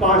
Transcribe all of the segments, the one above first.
5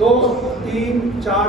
2, 3, 4,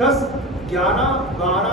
10, 11, 12,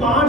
5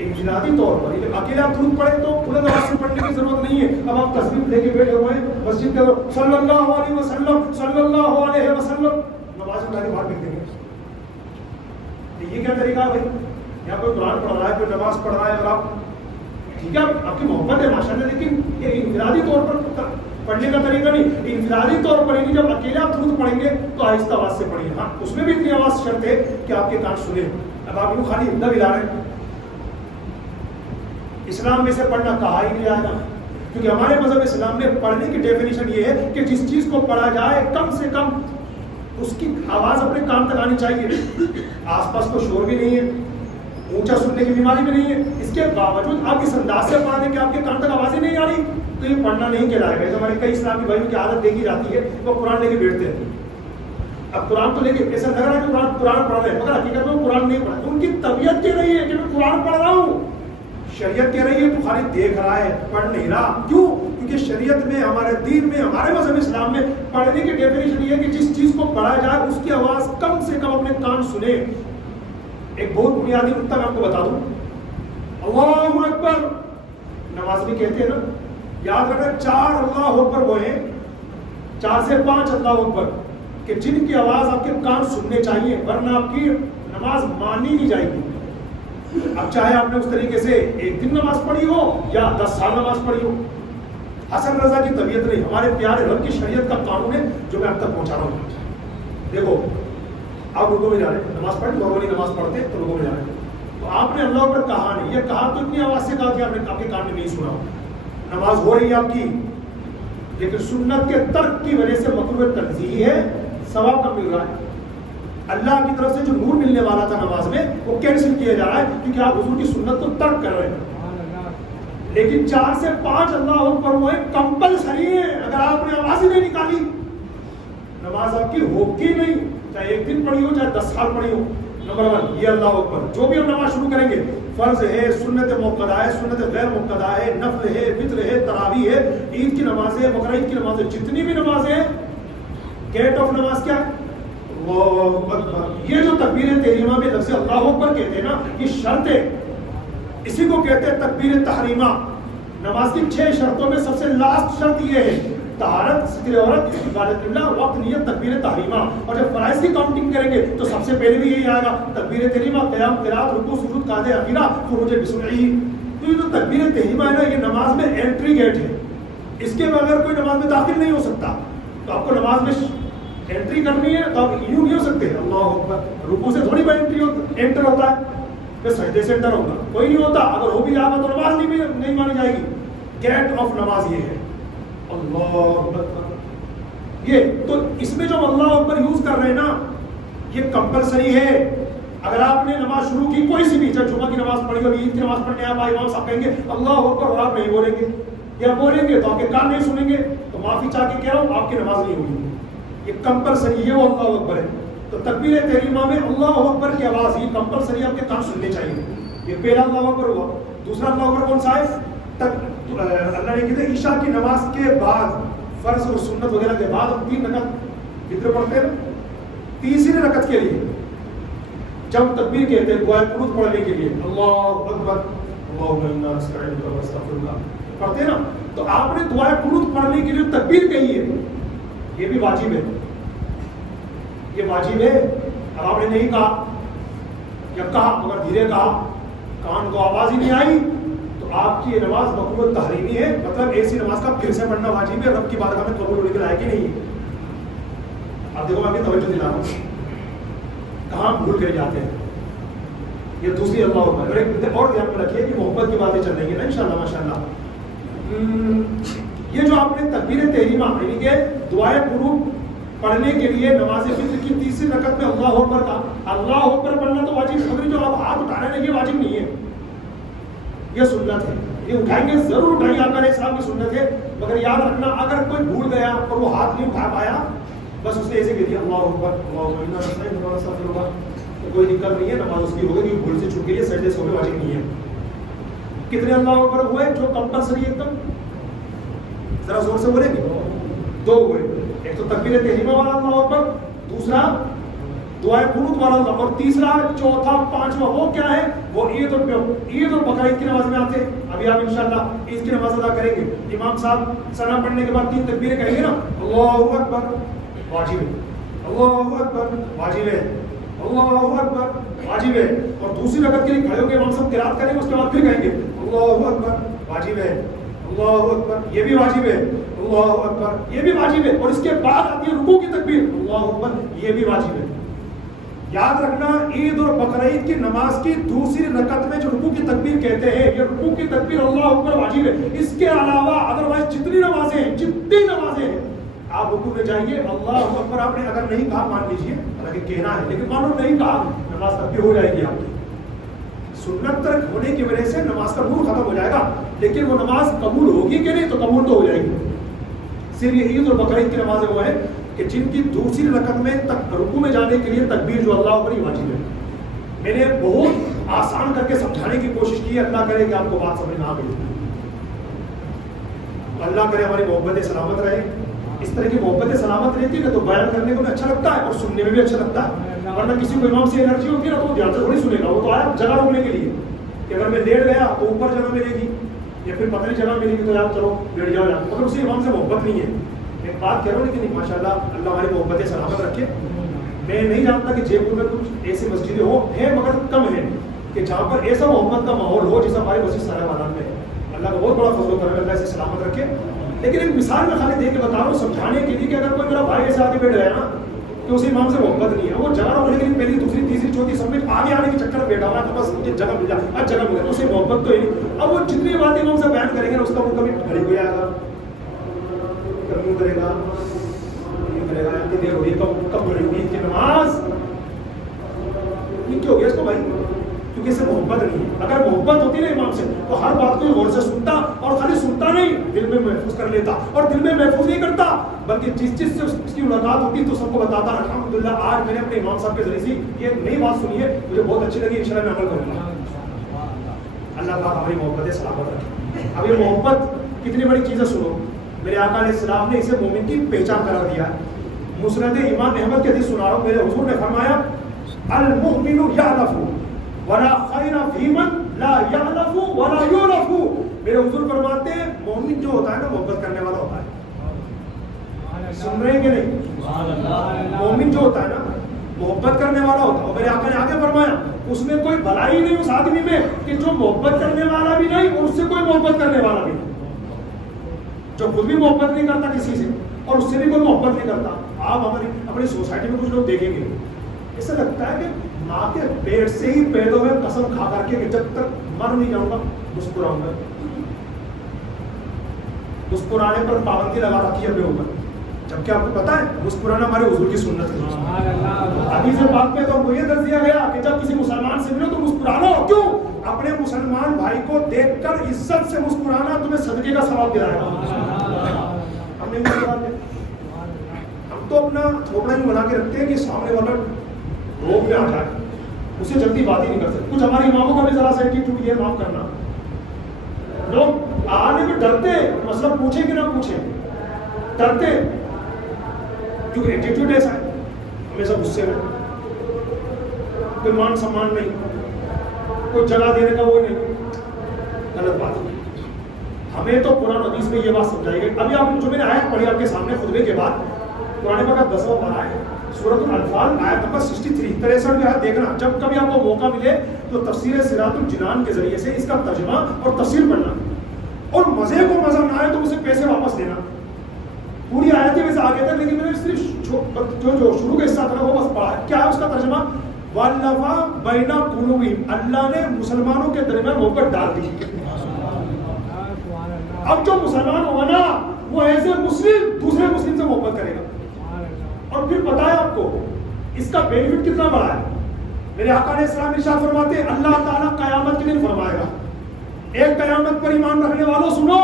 انفرادی طور پر اکیلے آپ درود پڑھیں تو بلند آواز سے پڑھنے کی ضرورت نہیں ہے. اب آپ تصویر لے کے بیٹھے ہوئے ہیں مسجد کے صلی اللہ علیہ وسلم صلی اللہ علیہ وسلم نماز اٹھا کے باہر پھینک دیں گے. یہ کیا طریقہ ہے بھائی؟ یا کوئی قرآن پڑھ رہا ہے کوئی نماز پڑھ رہا ہے اور آپ ٹھیک ہے آپ کی محبت ہے ماشاء اللہ, لیکن یہ انفرادی طور پر پڑھنے کا طریقہ نہیں. انفرادی طور پر یعنی جب اکیلے آپ درود پڑھیں گے تو آہستہ آواز سے پڑھیے. ہاں اس میں بھی اتنی آواز شرط ہے کہ آپ کے کان سنیں. اب آپ یوں خالی ہندہ ملا رہے ہیں, اسلام میں سے پڑھنا کہا ہی نہیں جائے گا, کیونکہ ہمارے مذہب اسلام میں پڑھنے کی ڈیفینیشن یہ ہے کہ جس چیز کو پڑھا جائے کم سے کم اس کی آواز اپنے کان تک آنی چاہیے. آس پاس کو شور بھی نہیں ہے, اونچا سننے کی بیماری بھی نہیں ہے, اس کے باوجود آپ اس انداز سے پڑھا دیں کہ آپ کے کان تک آوازیں نہیں آ رہی تو یہ پڑھنا نہیں کہلائے گا. ہمارے کئی اسلامی بھائیوں کی عادت دیکھی جاتی ہے وہ قرآن لے کے بیٹھتے ہیں. اب قرآن تو لے کے ایسا لگ رہا ہے کہ قرآن پڑھ رہے ہیں مگر حقیقت میں قرآن نہیں پڑھ رہے. ان کی طبیعت کہہ رہی ہے کہ میں قرآن پڑھ رہا ہوں, شریعت کہہ رہی ہے تو خالی دیکھ رہا ہے پڑھ نہیں رہا. کیوں؟ کیونکہ شریعت میں ہمارے دین میں ہمارے مذہب اسلام میں پڑھنے کی ڈیفینیشن یہ ہے کہ جس چیز کو پڑھا جائے اس کی آواز کم سے کم اپنے کان سنے. ایک بہت بنیادی نقطہ میں آپ کو بتا دوں, اللہ اکبر نماز میں کہتے ہیں نا, یاد رکھنا 4 اللہ اکبر وہ ہیں 4 سے 5 اللہ اکبر کہ جن کی آواز آپ کے کان سننے چاہیے, ورنہ آپ کی نماز مانی نہیں جائے گی. اب چاہے آپ نے اس طریقے سے ایک دن نماز پڑھی ہو یا 10 سال نماز پڑھی ہو, حسن رضا کی طبیعت نہیں, ہمارے پیارے رب کی شریعت کا قانون ہے جو میں اب تک پہنچا رہا ہوں. دیکھو آپ لوگوں میں جا رہے ہیں نماز پڑھ, نارملی نماز پڑھتے تو لوگوں میں جا رہے ہیں, تو آپ نے اللہ پر کہا نہیں, یہ کہا تو اتنی آواز سے کہا کہ آپ نے آپ کے کان میں نہیں سنا. نماز ہو رہی ہے آپ کی, لیکن سنت کے ترک کی وجہ سے مکروہ تنزیہی ہے, ثواب کم مل رہا ہے. اللہ کی طرف سے جو نور ملنے والا تھا نماز میں وہ کینسل کیا جا رہا ہے کیونکہ آپ حضور کی سنت کو ترک کر رہے ہیں. لیکن 4 سے 5 اللہ اکبر وہ کمپلسری ہے. اگر آپ نے آواز ہی نہیں نکالی نماز آپ کی ہوگی نہیں, چاہے ایک دن پڑھی ہو چاہے 10 سال پڑھی ہو. نمبر 1 یہ اللہ اکبر, جو بھی ہم نماز شروع کریں گے فرض ہے, سنت موقدہ ہے, سنت غیر موقدہ ہے, نفل ہے, وتر ہے, تراویح ہے, عید کی نماز ہے, بقرہ عید کی نماز ہے, جتنی بھی نمازیں ہیں گیٹ آف نماز کیا ہے؟ اللہ اکبر. یہ جو تکبیر تحریمہ میں لفظ اللہ اکبر کہتے ہیں نا, یہ شرط ہے, اسی کو کہتے ہیں تکبیر تحریمہ. نماز کی 6 شرطوں میں سب سے لاسٹ شرط یہ ہے طہارت, ستر عورت, عبادت اللہ, وقت, نیت, تکبیر تحریمہ. اور جب فرائض کی کاؤنٹنگ کریں گے تو سب سے پہلے بھی یہی آئے گا تکبیر تحریمہ, قیام, قرات, رکوع, سجود, قعدہ اخیرہ, خروج بسمعہ. تو یہ جو تکبیر تحریمہ ہے نا یہ نماز میں انٹری گیٹ ہے, اس کے بغیر کوئی نماز میں داخل نہیں ہو سکتا. تو آپ کو نماز میں انٹری کرنی ہے تو آپ یوں نہیں ہو سکتے اللہ اکبر, رکوع سے تھوڑی بڑی انٹر ہوتا ہے, پھر سجدے سے انٹر ہوگا, کوئی نہیں ہوتا. اگر ہو بھی جائے گا تو نماز نہیں مانی جائے گی. گیٹ آف نماز یہ ہے اللہ اکبر. یہ تو اس میں جو اللہ اکبر یوز کر رہے ہیں نا یہ کمپلسری ہے. اگر آپ نے نماز شروع کی کوئی سی بھی, چاہے جمعہ کی نماز پڑھی ہو, عید کی نماز پڑھنے آپ آئے, امام صاحب کہیں گے اللہ اکبر اور آپ نہیں بولیں گے یا بولیں گے تو آپ کے کان نہیں سنیں گے, تو معافی چاہ کے کہہ رہا ہوں آپ کی نماز نہیں ہوگی. یہ کمپلسری ہے, وہ اللہ اکبر ہے. تو تکبیر تحریمہ میں اللہ اکبر کی آواز یہ کمپلسری آپ کے کان سننے چاہیے. یہ پہلا اللہ اکبر ہوا. دوسرا اللہ اکبر کون سا ہے؟ اللہ نے کہتے ہیں عشاء کی نماز کے بعد, فرض اور سنت وغیرہ کے بعد ہم 3 رکعت وتر پڑھتے ہیں. تیسری رکعت کے لیے جب تکبیر کہتے ہیں دعائے قنوت پڑھنے کے لیے اللہ اکبر اللہم انا نستعینک ونستغفرک پڑھتے ہیں نا, تو آپ نے دعائے قنوت پڑھنے کے لیے تکبیر کہی ہے, یہ بھی واجب ہے, یہ واجب ہے. اب آپ نے نہیں کہا یا کہا مگر دھیرے کہا, کان کو آواز ہی نہیں آئی, تو آپ کی یہ نماز مکروہ تحریمی ہے. مطلب ایسی نماز کا پھر سے پڑھنا واجب ہے, رب کی بارگاہ میں قبول ہونے کے لائق ہی نہیں ہے. اب دیکھو میں توجہ دلا رہا ہوں کہاں بھول کر جاتے ہیں. یہ دوسری اللہ اکبر. اور دھیان میں رکھیے کہ محبت کی باتیں چل رہی ہیں نا انشاءاللہ ماشاءاللہ. یہ جو آپ نے تکبیر تحریمہ یعنی کہ دعائے قنوت پڑھنے کے لیے نماز فطر کی تیسری رکعت میں اللہ اکبر کا, اللہ اکبر پڑھنا تو واجب ہے, جو آپ ہاتھ اٹھا رہے ہیں یہ واجب نہیں ہے, یہ سنت ہے. یہ اٹھائیں گے ضرور اٹھائیں, آپ علیہ السلام کی سنت ہے. مگر یاد رکھنا اگر کوئی بھول گیا اور وہ ہاتھ نہیں اٹھا پایا, بس اس نے ایسے کہہ دیا اللہ اکبر اللہم انا نستعینک ونستغفرک, تو کوئی دقت نہیں ہے, نماز اس کی ہوگی کیونکہ بھول سے چھوٹ گئی ہے, سجدے سے ہوگی, واجب نہیں ہے. کتنے اللہ اکبر ہوئے جو کمپلسری ایک دم؟ ذرا زور سے بولیں گے. 2 ہوئے. ایک تو تکبیر تحریمہ والا اللہ اکبر, دوسرا دعائے قنوت والا اور تیسرا چوتھا پانچواں وہ کیا ہے؟ وہ عید اور بقرہ عید کی نماز میں آتے ہیں. ابھی آپ انشاءاللہ عید کی نماز ادا کریں گے. امام صاحب ثنا پڑھنے کے بعد 3 تکبیریں کہیں گے نا, اللہ اکبر واجب ہے, اللہ اکبر واجب ہے, اللہ اکبر واجب ہے. اور دوسری رکعت کے لیے کھڑے ہو کے امام صاحب قرات کریں گے, اس کے بعد پھر کہیں گے اللہ اکبر واجب ہے, اللہ اکبر یہ بھی واجب ہے, اللہ اکبر یہ بھی واجب ہے. اور اس کے بعد آتی ہے رکوع کی تکبیر, اللہ اکبر یہ بھی واجب ہے. یاد رکھنا عید اور بقرہ عید کی نماز کی دوسری رکعت میں جو رکوع کی تکبیر کہتے ہیں, یہ رکوع کی تکبیر اللہ اکبر واجب ہے. اس کے علاوہ ادروائز جتنی نمازیں ہیں آپ رکوع میں جائیے اللہ اکبر آپ نے اگر نہیں کہا مان لیجیے, حالانکہ کہنا ہے لیکن مانو نہیں کہا, نماز تب بھی ہو جائے گی آپ کی. سنت ترک ہونے کی وجہ سے نماز کا نور ختم ہو جائے گا, لیکن وہ نماز قبول ہوگی کہ نہیں؟ تو قبول تو ہو جائے گی. صرف یہ عید اور بقرہ عید کی نمازیں وہ ہیں کہ جن کی دوسری رکعت میں رکوع میں جانے کے لیے تکبیر جو اللہ اکبر ہی واجب ہے. میں نے بہت آسان کر کے سمجھانے کی کوشش کی ہے, اللہ کرے کہ آپ کو بات سمجھ نہ آ گئی. اللہ کرے ہماری محبت سلامت رہے. اس طرح کی محبت سلامت رہتی ہے تو بیان کرنے کو بھی اچھا لگتا ہے اور سننے میں بھی اچھا لگتا ہے. ورنہ کسی کو امام سے انرجی ہوتی ہے نا تو وہ دھیان سے تھوڑی سنے گا, وہ تو آیا جگہ روکنے کے لیے کہ اگر میں لیٹ گیا تو اوپر جگہ ملے گی یا پھر پتلی جگہ ملے گی تو یار چلو لیٹ جاؤ یار, مگر اسے امام سے محبت نہیں ہے. ایک بات کہہ رہا ہوں لیکن ماشاء اللہ اللہ ہماری محبت سلامت رکھے. میں نہیں جانتا کہ جے پور میں کچھ ایسی مسجدیں ہو ہیں مگر کم ہیں کہ جہاں پر ایسا محبت کا ماحول ہو جیسا ہماری مسجد سارے والان میں ہے. اللہ کا بہت بڑا فضل و کرم ہے, اللہ اسے سلامت رکھے. لیکن ایک مثال میں خالی دے کے بتا رہا ہوں سمجھانے کے لیے کہ اگر کوئی میرا بھائی ایسے آگے بیٹھ گیا نا کہ اسے امام سے محبت نہیں ہے, وہ جگہ روکنے کے لیے پہلی دوسری تیسری چوتھی سب میں آگے آنے کے چکر میں بیٹھا ہوا ہے, بس مجھے جگہ مل جائے, اب جگہ ملے, اسے محبت تو ہی نہیں. اب وہ جتنی باتیں امام سے بیان کریں گے نا اس کا وہ کبھی گھڑی ہو جائے گا, کبھی کرے گا, کرے گا, اتنی دیر ہو رہی ہے کب گھڑی ہوگی کی نماز. یہ کیا ہو گیا اس کو بھائی؟ کیونکہ اسے محبت نہیں ہے. اگر محبت ہوتی نا امام سے تو ہر بات کو غور سے سنتا, اور خالی سنتا نہیں دل میں محفوظ کر لیتا, اور دل میں محفوظ نہیں کرتا بلکہ جس چیز سے اس کی ملاقات ہوتی تو سب کو بتاتا. الحمدللہ آج میں نے اپنے امام صاحب کے ذریعے سے یہ نئی بات سنی ہے, مجھے بہت اچھی لگی, انشاءاللہ میں عمل کروں گا. اللہ تعالیٰ ہماری محبت سلامت رکھے. اب یہ محبت کتنی بڑی چیز ہے سنو. میرے آقا علیہ السلام نے اسے مومن کی پہچان قرار دیا ہے. مسند امام احمد کے حدیث سنا رہا ہوں, میرے حضور نے فرمایا المؤمن یعلف ولا خیر فی من لا یعلف ولا یعلف. میرے حضور فرماتے ہیں مومن جو ہوتا ہے نا محبت کرنے والا ہوتا ہے. سن رہے ہیں کہ نہیں؟ مومن جو ہوتا ہے نا محبت کرنے والا ہوتا ہے. اور میرے آقا نے آگے فرمایا اس میں کوئی بھلائی نہیں اس آدمی میں کہ جو محبت کرنے والا بھی نہیں اور اس سے کوئی محبت کرنے والا بھی نہیں, جو خود بھی محبت نہیں کرتا کسی سے اور اس سے بھی کوئی محبت نہیں کرتا. آپ اپنی سوسائٹی میں کچھ لوگ دیکھیں گے ایسا لگتا ہے کہ ماں کے پیٹ سے ہی پیدا ہوئے قسم کھا کر کے جب تک مر نہیں جاؤں گا مسکراؤں گا. مسکرانے پر پابندی لگا رکھی ہے اپنے اوپر, جبکہ آپ کو پتا ہے مسکرانا ہمارے حضور کی سنت ہے. حدیث پاک میں تو ہم کو یہ درس دیا گیا کہ جب کسی مسلمان سے ملو تو مسکرانا. کیوں؟ اپنے مسلمان بھائی کو دیکھ کر عزت سے مسکرانا تمہیں صدقے کا ثواب دلائے گا. ہم نہیں مسکراتے, ہم تو اپنا تھوڑا ہی بنا کے رکھتے ہیں کہ سامنے والا روک میں آ جائے, اسے جلدی بات ہی نہیں کر سکتے. کچھ ہمارے اماموں کا بھی ذرا سا ایٹیٹیوڈ یہ معاف کرنا, لوگ آنے میں ڈرتے, مسئلہ پوچھیں کہ نہ پوچھیں ڈرتے, کیونکہ ایٹیٹیوڈ ایسا ہے ہمیشہ غصے میں, کوئی مان سمان نہیں, کوئی جگہ دینے کا وہ نہیں. غلط بات ہے. ہمیں تو قرآن حدیث میں یہ بات سمجھائی گئی. ابھی آپ جو میں نے آیت پڑھی آپ کے سامنے خطبے کے بعد, قرآن پاک کا 10واں پارہ ہے, سورۃ الانفال آیت نمبر 63 63 آیت دیکھنا. جب کبھی آپ کو موقع ملے تو تفسیر صراط الجنان کے ذریعے سے اس کا ترجمہ اور تفسیر پڑھنا, اور مزے کو مزہ نہ آئے تو مجھے پیسے واپس دینا. پوری آیت ہی ویسے آگے تک, لیکن میں نے صرف جو شروع کا حصہ تھا وہ بس پڑھا ہے. کیا ہے اس کا ترجمہ؟ وَالَّفَا بَيْنَ قُلُوبِهِمْ, اللہ نے مسلمانوں کے درمیان محبت ڈال دی. اب جو مسلمان ہوگا نا وہ ایسے مسلم دوسرے مسلم سے محبت کرے گا. اور پھر پتا ہے آپ کو اس کا بینیفٹ کتنا بڑا ہے. میرے آقا علیہ السلام ارشاد فرماتے ہیں اللہ تعالیٰ قیامت کے دن فرمائے گا, ایک قیامت پر ایمان رکھنے والوں سنو,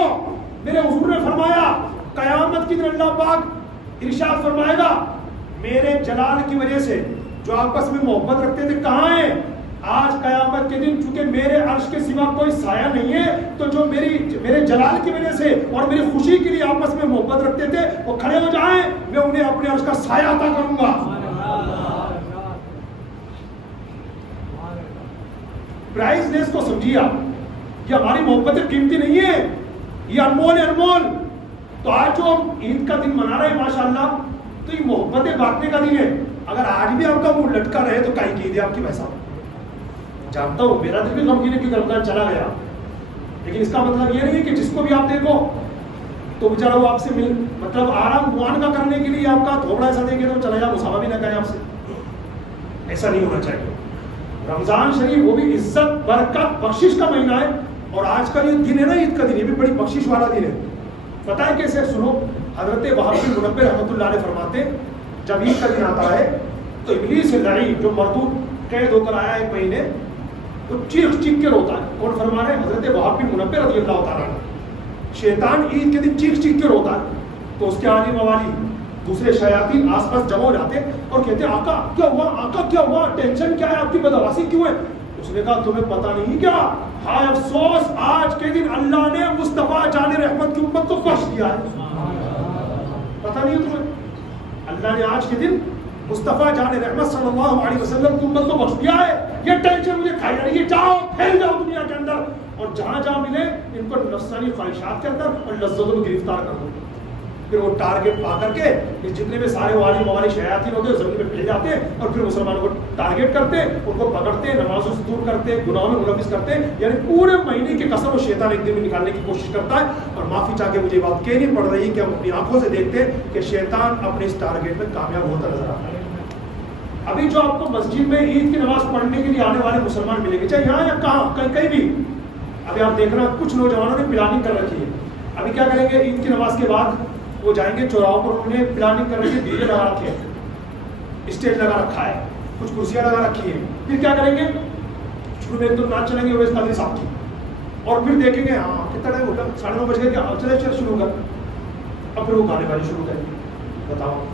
میرے حضور نے فرمایا قیامت کے دن اللہ پاک ارشاد فرمائے گا میرے جلال کی وجہ سے جو آپس میں محبت رکھتے تھے کہاں ہیں؟ آج قیامت کے دن چونکہ میرے عرش کے سوا کوئی سایہ نہیں ہے تو جو میرے جلال کی وجہ سے اور میری خوشی کے لیے آپس میں محبت رکھتے تھے وہ کھڑے ہو جائیں, میں انہیں اپنے عرش کا سایہ عطا کروں گا. پرائزلیس کو سمجھیے آپ. یہ ہماری محبتیں قیمتی نہیں ہے, یہ انمول ہے, انمول. تو آج جو ہم عید کا دن منا رہے ہیں ماشاءاللہ, تو یہ محبتیں بانٹنے کا دن ہے. اگر آج بھی آپ کا منہ لٹکا رہے تو کہیں کی عید ہے آپ کی پیسہ. جانتا ہوں میرا دل بھی غمگین ہے کہ رمضان چلا گیا, لیکن اس کا مطلب یہ نہیں ہے کہ جس کو بھی آپ دیکھو تو بیچارہ وہ آپ سے مطلب آرام معانقہ کرنے کے لیے آپ کا تھوڑا ایسا دیکھے تو چلا جائے, مسافہ بھی نہ کرے آپ سے. ایسا نہیں ہونا چاہیے. رمضان شریف وہ بھی عزت, برکت, بخشش کا مہینہ ہے. اور آج کا یہ دن ہے نا, عید کا دن, یہ بھی بڑی بخشش والا دن ہے. پتہ ہے کیسے؟ سنو, حضرت وہاب بن منبہ رحمۃ اللہ علیہ فرماتے جب عید کا دن آتا ہے تو ابلیس لعین جو مردود قید ہو کر آیا ایک مہینے, تو چیخ چیخ کے روتا ہے. کون فرما رہے ہیں؟ حضرت وہاب بن منبہ رضی اللہ تعالیٰ عنہ. شیطان عید کے دن چیخ چیخ کے روتا ہے, تو اس کے آنے موالی دوسرے شیاطین آس پاس جمع ہو جاتے اور کہتے ہیں آقا کیا ہوا, آقا کیا ہوا, ٹینشن کیا ہے, آپ کی بدحواسی کیوں ہے؟ اس نے کہا تمہیں پتہ نہیں کیا, ہائے افسوس آج کے دن اللہ نے مصطفیٰ جان رحمت کی امت کو بخش دیا ہے. پتہ نہیں تمہیں, اللہ نے آج کے دن مصطفیٰ جان رحمت صلی اللہ علیہ وسلم کی امت کو بخش دیا ہے. یہ ٹینشن مجھے کھائی جا رہی ہے, جاؤ پھیل جاؤ دنیا کے اندر, اور جہاں جہاں ملے ان کو نفسانی خواہشات کے اندر اور لذتوں میں گرفتار کر دو. پھر وہ ٹارگیٹ پا کر کے جتنے بھی سارے والی موالی شیاطین ہوتے ہیں زمین میں پھیل جاتے ہیں, اور پھر مسلمانوں کو ٹارگیٹ کرتے, ان کو پکڑتے, نمازوں سے دور کرتے, گناہوں میں ملوث کرتے. یعنی پورے مہینے کی قسم و شیطان ایک دن میں نکالنے کی کوشش کرتا ہے. اور معافی چاہ کے مجھے بات کہنی پڑ رہی کہ ہم اپنی آنکھوں سے دیکھتے ہیں کہ شیطان اپنے اس ٹارگیٹ میں کامیاب ہوتا نظر آتا ہے. ابھی جو آپ کو مسجد میں عید کی نماز پڑھنے کے لیے آنے والے مسلمان ملیں گے, چاہے یہاں یا کہاں کہیں بھی, ابھی آپ دیکھنا کچھ نوجوانوں نے پلاننگ کر رکھی ہے. ابھی کیا کریں گے, عید کی نماز کے بعد وہ جائیں گے چوراہوں پر, انہوں نے پلاننگ کر رکھی ہے, ڈی جے لگا رکھے ہیں, اسٹیج لگا رکھا ہے, کچھ کرسیاں لگا رکھی ہیں. پھر کیا کریں گے, شروع میں ایک دم ناچ چلیں گے اویس قادری صاحب کی, اور پھر دیکھیں گے ہاں کتنا ٹائم ہوگا, 9:30 بج گئے, کیا چلے چل شروع کر, اب پھر وہ گانے بازی شروع کریں گے. بتاؤ,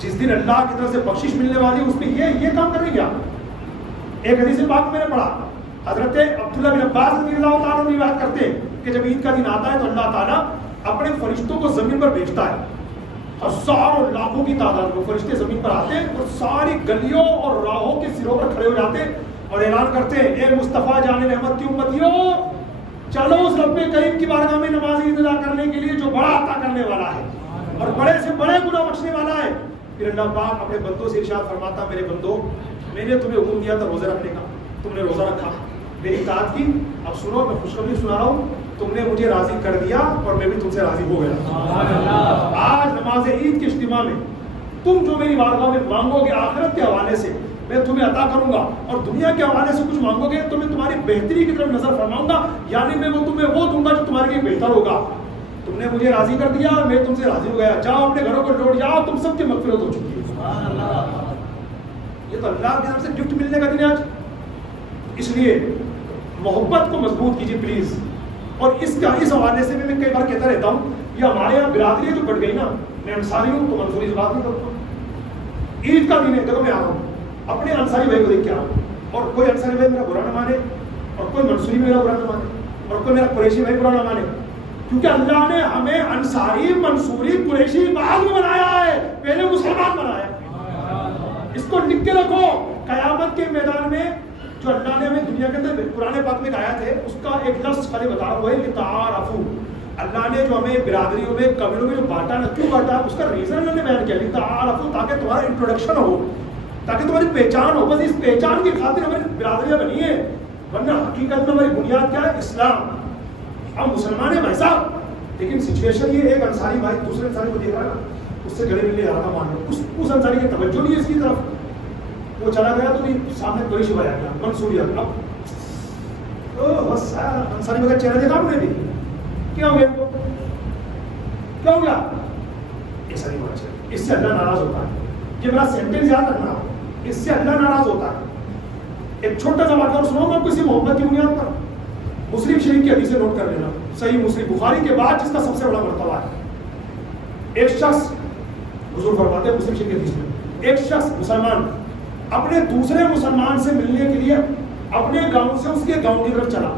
جس دن اللہ کی طرف سے بخشش ملنے والی اس پہ یہ کام کریں گے آپ. ایک حدیث پاک میں نے پڑھا, حضرت عبداللہ بن عباس رضی اللہ تعالیٰ عنہ روایت کرتے ہیں کہ جب عید کا دن آتا ہے تو اللہ تعالیٰ اپنے فرشتوں کو زمین پر بھیجتا ہے. ہزاروں لاکھوں کی تعداد میں فرشتے زمین پر آتے ہیں اور ساری گلیوں اور راہوں کے سروں پر کھڑے ہو جاتے ہیں اور اعلان کرتے ہیں, اے مصطفیٰ جان رحمت کی امتیوں, چلو اس رب کریم کی بارگاہ میں نماز عید ادا کرنے کے لیے جو بڑا عطا کرنے والا ہے اور بڑے سے بڑے گناہ بخشنے والا ہے. پھر اللہ پاک اپنے بندوں سے ارشاد فرماتا, میرے بندو میں نے تمہیں حکم دیا تھا روزہ رکھنے کا, تم نے روزہ رکھا, میری اطاعت کی. اب سنو, میں خوشخبری سنا رہا ہوں, تم نے مجھے راضی کر دیا اور میں بھی تم سے راضی ہو گیا. آج نماز عید کے اجتماع میں تم جو میری بارگاہ میں مانگو گے آخرت کے حوالے سے میں تمہیں عطا کروں گا, اور دنیا کے حوالے سے کچھ مانگو گے تو میں تمہاری بہتری کی طرف نظر فرماؤں گا, یعنی میں تمہیں وہ دوں گا جو تمہارے لیے بہتر ہوگا. تم نے مجھے راضی کر دیا, میں تم سے راضی ہو گیا, جاؤ اپنے گھروں کو لوٹ جاؤ, تم سب کی مغفرت ہو چکی ہے. یہ تو اللہ کی طرف سے گفٹ ملنے کا دن ہے آج. اس لیے محبت کو مضبوط کیجیے پلیز. اور اس حوالے سے میں کئی بار کہتا رہتا ہوں, یہ ہمارے یہاں برادری جو بڑھ گئی نا, میں انصاری ہوں تو منصوری سے بات نہیں کرتا ہوں. عید کا دن ہے, دیکھو میں آ رہا ہوں, اپنے انصاری بھائی کو دیکھ کے آ رہا ہوں, اور کوئی انصاری بھائی میرا برا نہ مانے, اور کوئی منصوری میرا برا نہ مانے, اور کوئی میرا قریشی بھائی برا نہ مانے, کیونکہ اللہ نے ہمیں انصاری, منصوری, قریشی بعد میں بنایا ہے, پہلے مسلمان بنایا ہے. اس کو لکھ کے رکھو. قیامت کے میدان میں جو اللہ نے ہمیں دنیا کے اندر قرآن پاک میں آیت ہے, اس کا ایک لفظ خالی بتا رہا ہوا ہے, لتعارفوا. اللہ نے جو ہمیں برادریوں میں, قبیلوں میں جو بانٹا نا, کیوں بانٹا, اس کا ریزن اللہ نے بیان کیا, لتعارفوا, تاکہ تمہارا انٹروڈکشن ہو, تاکہ تمہاری پہچان ہو. بس اس پہچان کی خاطر ہماری برادریاں بنی ہیں, ورنہ حقیقت میں ہماری بنیاد کیا ہے, اسلام. ہم مسلمان ہیں بھائی صاحب, لیکن سچویشن یہ, ایک انصاری بھائی دوسرے انصاری کو دیکھ رہا ہے, اس سے گلے ملنے آ رہا, مان لو اس انصاری کی توجہ نہیں ہے اس کی طرف, وہ چلا گیا تو سامنے قریشی بھائی آ گیا, منصوری. اب بس انصاری بھائی کا چہرہ دیکھا ہم نے بھی, کیا ہو گیا, کیا ہو گیا, ایسا نہیں ہونا چاہیے. اس سے اللہ ناراض ہوتا ہے. یہ میرا سینٹینس یاد رکھنا, اس سے اللہ ناراض ہوتا ہے. ایک چھوٹا سا واقعہ اور سناؤں گا کسی محبت کی بنیاد پر. مسلم شریف کی حدیث نوٹ کر لینا, صحیح مسلم, بخاری کے بعد جس کا سب سے بڑا مرتبہ ہے. ایک شخص, حضور فرماتے ہیں مسلم شریف کی حدیث میں, ایک شخص مسلمان اپنے دوسرے مسلمان سے ملنے کے لیے اپنے گاؤں سے اس کے گاؤں کی طرف چلا.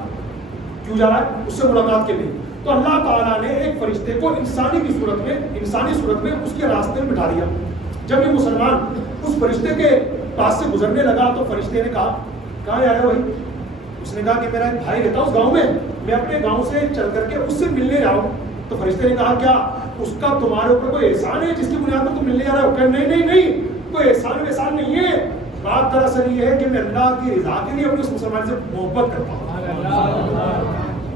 کیوں جا رہا ہے, اس سے ملاقات کے لیے. تو اللہ تعالیٰ نے ایک فرشتے کو انسانی صورت میں اس کے راستے میں بٹھا دیا. جب یہ مسلمان اس فرشتے کے پاس سے گزرنے لگا تو فرشتے نے کہا کہاں آیا بھائی؟ اس نے کہا کہ میرا ایک بھائی رہتا اس گاؤں میں اپنے گاؤں سے چل کر کے اس سے ملنے جا رہا ہوں. تو فرشتے نے کہا کیا اس کا تمہارے اوپر کوئی احسان ہے جس کی بنیاد پر تم ملنے جا رہے ہو؟ کہ نہیں کوئی احسان نہیں ہے. بات دراصل یہ ہے کہ میں اللہ کی رضا کے لیے اپنے اس مسلمان سے محبت کرتا ہوں.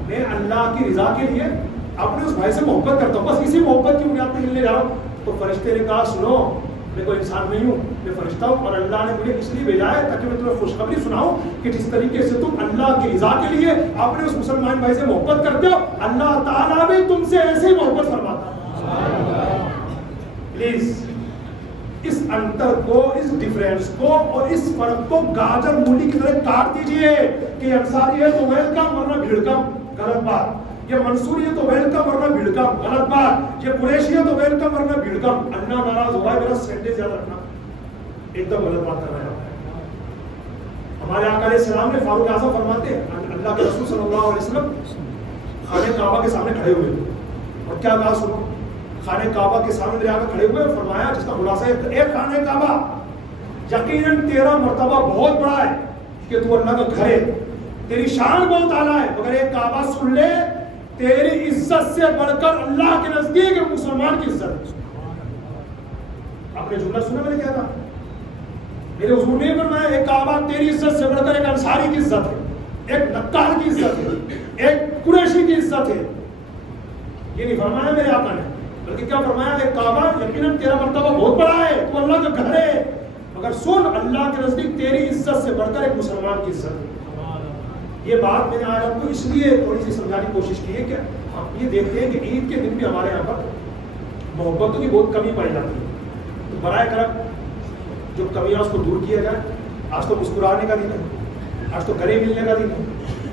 میں اللہ کی رضا کے لیے اپنے اس بھائی سے محبت کرتا ہوں, بس اسی محبت کی بنیاد پر ملنے جا رہا ہوں. تو فرشتے نے کہا سنو, میں کوئی انسان نہیں ہوں, میں فرشتہ ہوں, اور اللہ نے مجھے اس لیے بھیجا ہے تاکہ میں تمہیں خوشخبری سناؤں کہ جس طریقے سے تم اللہ کی رضا کے لیے اپنے اس مسلمان بھائی سے محبت کرتے ہو, اللہ تعالیٰ بھی تم سے ایسے ہی محبت فرماتا ہے. پلیز اس انتر کو, اس ڈیفرنس کو اور اس فرق کو گاجر مولی کی طرح کاٹ دیجئے کہ یہ انصاری ہے تو ویلکم ورنہ بھیڑکم, غلط بات. یہ منصوری ہے تو ویلکم ورنہ بھیڑکم, غلط بات. یہ قریشی ہے تو ویلکم ورنہ بھیڑکم. اللہ ناراض ہوا ہے, میرا سینٹنس یاد رکھنا, ایک دم غلط بات کر رہے ہیں. ہمارے آقا علیہ السلام نے فاروق اعظم فرماتے ہیں, اللہ کے رسول صلی اللہ علیہ وسلم خانہ کعبہ کے سامنے کھڑے ہوئے اور کیا کہا سنو, خانہ کعبہ کے سامنے میرے آقا کھڑے ہوئے اور فرمایا جس کا خلاصہ ہے, اے خانہ کعبہ یقیناً تیرا مرتبہ بہت بڑا ہے کہ تو اللہ کا گھر ہے, تیری شان بہت اعلیٰ ہے, مگر ایک کعبہ سن لے تیری عزت سے بڑھ کر اللہ کے نزدیک ایک مسلمان کی عزت ہے. آپ نے جملہ سنا میں نے کیا تھا؟ میرے حضور نے فرمایا ایک کعبہ تیری عزت سے بڑھ کر ایک انصاری کی عزت ہے, ایک نکال کی عزت ہے, ایک قریشی کی عزت ہے. یہ نہیں فرمایا میرے آقا نے, بلکہ کیا فرمایا, ایک کعبہ یقیناً تیرا مرتبہ بہت بڑا ہے, تو اللہ کا گھر ہے, مگر سن اللہ کے نزدیک تیری عزت سے بڑھ کر ایک مسلمان کی عزت ہے. یہ بات میں نے آج آپ کو اس لیے تھوڑی سی سمجھانے کی کوشش کی ہے کہ ہم یہ دیکھتے ہیں کہ عید کے دن بھی ہمارے یہاں پر محبتوں کی بہت کمی پائی جاتی ہے. تو برائے کرم جو کمی ہے اس کو دور کیا جائے. آج تو مسکرانے کا دن ہے, آج تو گلے ملنے کا دن ہے,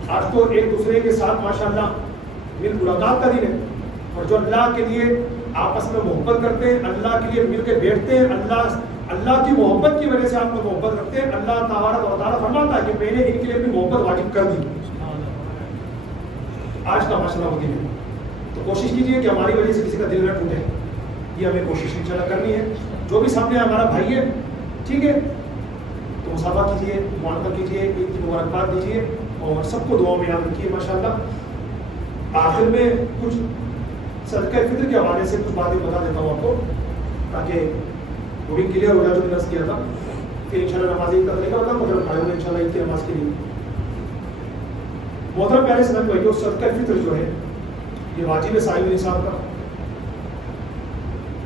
آج تو ایک دوسرے کے ساتھ ماشاءاللہ مل ملاقات کا دن ہے. اور جو اللہ کے لیے آپس میں محبت کرتے ہیں, اللہ کے لیے مل کے بیٹھتے ہیں, اللہ کی محبت کی وجہ سے آپ کو محبت رکھتے ہیں, اللہ تعالیٰ فرماتا ہے کہ میں نے ان کے لیے اپنی محبت واجب کر دی. آج کا مسئلہ وہ دن ہے. تو کوشش کیجیے کہ ہماری وجہ سے کسی کا دل نہ ٹوٹے, یہ ہمیں کوشش انشاءاللہ کرنی ہے. جو بھی سامنے ہمارا بھائی ہے, ٹھیک ہے, تو مصافحہ کیجیے, معانقہ کیجیے, عید کی مبارکباد دیجیے, اور سب کو دعاؤں میں یاد رکھیے. ماشاءاللہ آخر میں کچھ صدقہ فطر کے حوالے سے کچھ باتیں بتا دیتا ہوں آپ کو, تاکہ وہ بھی کلیئر ہو جائے جو درس کیا تھا. پھر انشاءاللہ نماز عید کا طریقہ ہوتا ہے, مطلب کھڑے ہوئے انشاءاللہ عید کی نماز کے لیے. محترم پیارے اسلامی بھائیو, صدقہ فطر جو ہے یہ واجب ہے صاحب نصاب کا,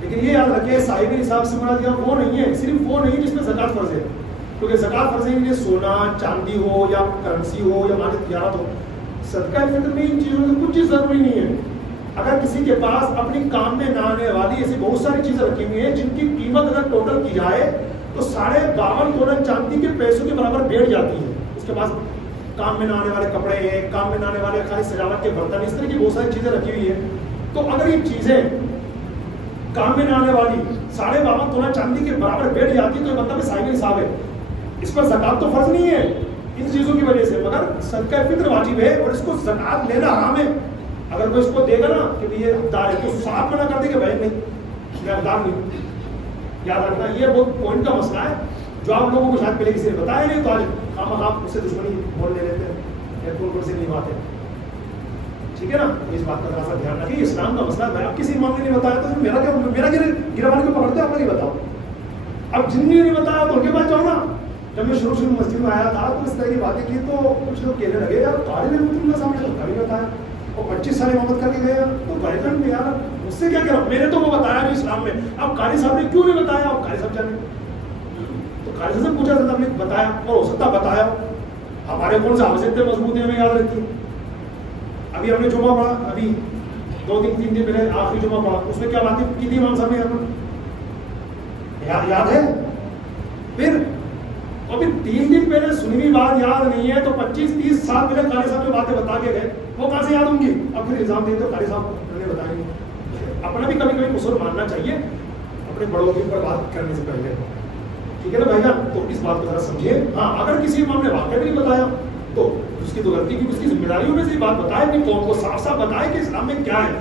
لیکن یہ یاد رکھیں صاحب نصاب سے مراد یہاں وہ نہیں ہے, صرف وہ نہیں جس میں زکوٰۃ فرض ہے, کیونکہ زکوٰۃ فرض ہے یہ سونا چاندی ہو یا کرنسی ہو یا مال تجارت ہو. صدقہ فطر میں ان چیزوں کی کچھ چیز ضروری نہیں ہے. اگر کسی کے پاس اپنی کام میں نہ آنے والی ایسی بہت ساری چیزیں رکھی ہوئی ہیں جن کی قیمت اگر ٹوٹل کی جائے تو 52.5 تولا چاندی کے پیسوں کے برابر بیٹھ جاتی ہے. اس کے پاس کام میں نہ آنے والے کپڑے ہیں, کام میں نہ آنے والے خالی سجاوٹ کے برتن, اس طرح کی بہت ساری چیزیں رکھی ہوئی ہیں. تو اگر یہ چیزیں کام میں نہ آنے والی 52.5 تولا چاندی کے برابر بیٹھ جاتی ہے تو یہ مطلب صاحب نصاب ہے. اس پر زکوٰۃ تو فرض نہیں ہے ان چیزوں کی وجہ سے, مگر صدقہ فطر واجب ہے اور اس کو زکوٰۃ لینا حرام ہے. اگر کوئی اس کو دے گا نا کہ یہ حقدار ہے تو صاحب منع کر دے کہ بھائی نہیں, میں حقدار نہیں. یاد رکھنا یہ بہت پوائنٹ کا مسئلہ ہے جو آپ لوگوں کو شاید پہلے کسی نے بتایا نہیں, تو آج آپ اس سے دشمنی بول لے لیتے ہیں یا کون سے نہیں بات ہے. ٹھیک ہے نا, اس بات کا ذرا سا دھیان رکھیے. اسلام کا مسئلہ ہے, اب کسی امام نے نہیں بتایا تو میرا گروان کو پکڑتے آپ نے نہیں بتاؤ. اب جن نے نہیں بتایا تو ان کے پاس جاؤ نا. جب میں شروع مسجد میں آیا تھا تو اس طرح کی باتیں کی تو کچھ لوگ کہنے لگے یار قاری نے مجھے سامنے تو کبھی بتایا, اور 25 سال امامت کر کے گئے تو قاری صاحب نے یار اس سے کیا کہہ رہا, میں نے تو وہ بتایا بھی اسلام میں, اب قاری صاحب نے کیوں نہیں بتایا, اب قاری صاحب جانے. تو قاری صاحب سے پوچھا تھا, ہم نے بتایا, اور ہو سکتا بتایا, ہمارے کون سے حافظ اتنے مضبوط ہیں ہمیں یاد رہتی. ابھی ہم نے جمعہ پڑھا, ابھی 2-3 دن پہلے آخری جمعہ پڑھا, اس میں کیا باتیں کی تھی امام صاحب نے, یاد ہے. پھر ابھی 3 دن پہلے سنی ہوئی بات یاد نہیں ہے تو 25-30 سال پہلے قاری صاحب جو باتیں بتا کے گئے وہ کہاں سے یاد ہوں گی. اب پھر الزام دیں تو قاری صاحب نے بتائیں گے. اپنا بھی کبھی کبھی قصور ماننا چاہیے اپنے بڑوں کے اوپر بات کرنے سے پہلے, ٹھیک ہے نا بھائی جان. تو اس بات کو ذرا سمجھیے. ہاں اگر کسی امام نے واقعہ بھی نہیں بتایا تو اس کی تو غلطی کی, اس کی ذمہ داریوں میں سے بات بتائے اپنی قوم کو, صاف صاف بتائے کہ اسلام میں کیا ہے.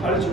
650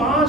5